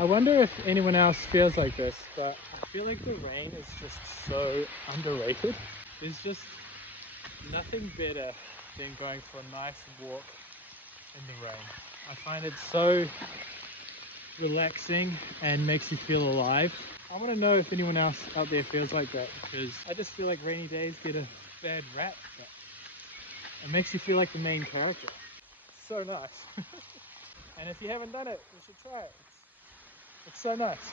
I wonder if anyone else feels like this, but I feel like the rain is just so underrated. There's just nothing better than going for a nice walk in the rain. I find it so relaxing and makes you feel alive. I want to know if anyone else out there feels like that, because I just feel like rainy days get a bad rap, but it makes you feel like the main character. It's so nice. And if you haven't done it, you should try it. It's so nice.